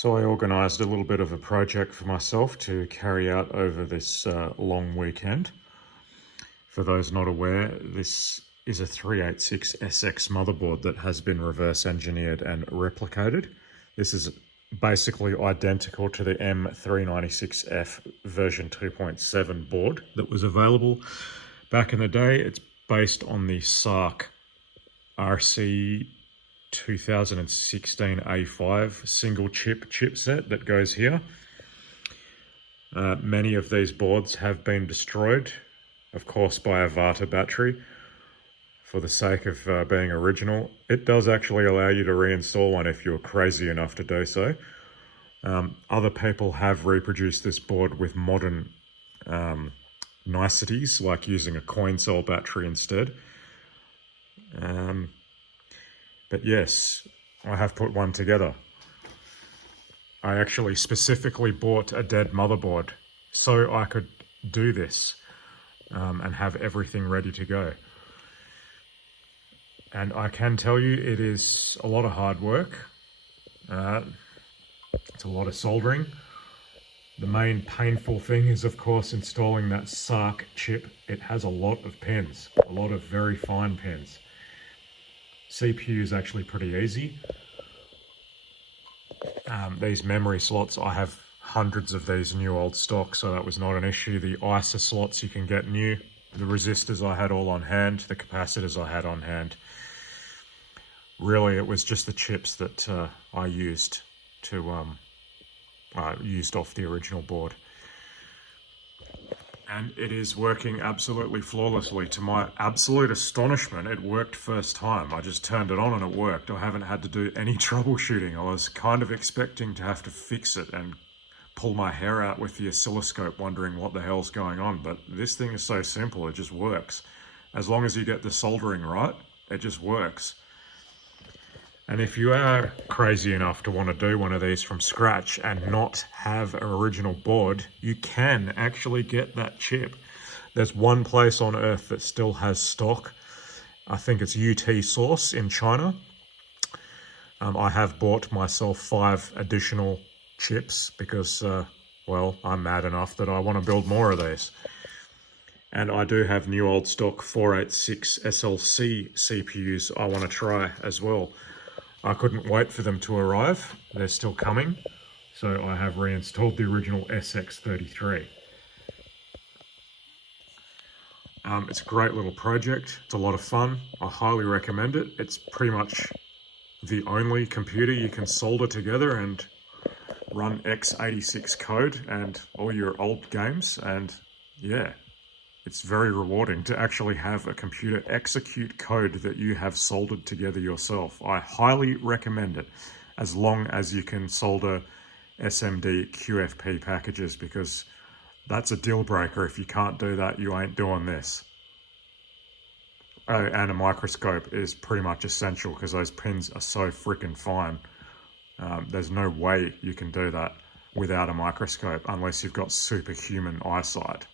So I organised a little bit of a project for myself to carry out over this long weekend. For those not aware, this is a 386SX motherboard that has been reverse engineered and replicated. This is basically identical to the M396F version 2.7 board that was available back in the day. It's based on the SARC RC 2016 A5 single chip chipset that goes here. Many of these boards have been destroyed, of course, by a Vata battery for the sake of being original. It does actually allow you to reinstall one if you're crazy enough to do so. Other people have reproduced this board with modern niceties, like using a coin cell battery instead. But yes, I have put one together. I actually specifically bought a dead motherboard so I could do this and have everything ready to go. And I can tell you it is a lot of hard work. It's a lot of soldering. The main painful thing is, of course, installing that SARC chip. It has a lot of pins, a lot of very fine pins. CPU is actually pretty easy. These memory slots, I have hundreds of these new old stock, so that was not an issue. The ISA slots you can get new. The resistors I had all on hand, the capacitors I had on hand. Really, it was just the chips that I used to used off the original board. And it is working absolutely flawlessly. To my absolute astonishment, it worked first time. I just turned it on and it worked. I haven't had to do any troubleshooting. I was kind of expecting to have to fix it and pull my hair out with the oscilloscope wondering what the hell's going on. But this thing is so simple, it just works. As long as you get the soldering right, it just works. And if you are crazy enough to want to do one of these from scratch and not have an original board, you can actually get that chip. There's one place on earth that still has stock. I think it's UT Source in China. I have bought myself 5 additional chips because, well, I'm mad enough that I want to build more of these. And I do have new old stock 486 SLC CPUs I want to try as well. I couldn't wait for them to arrive. They're still coming. So I have reinstalled the original SX33. It's a great little project. It's a lot of fun. I highly recommend it. It's pretty much the only computer you can solder together and run x86 code and all your old games. And yeah, it's very rewarding to actually have a computer execute code that you have soldered together yourself. I highly recommend it, as long as you can solder SMD QFP packages, because that's a deal breaker. If you can't do that, you ain't doing this. Oh, and a microscope is pretty much essential because those pins are so freaking fine. There's no way you can do that without a microscope unless you've got superhuman eyesight.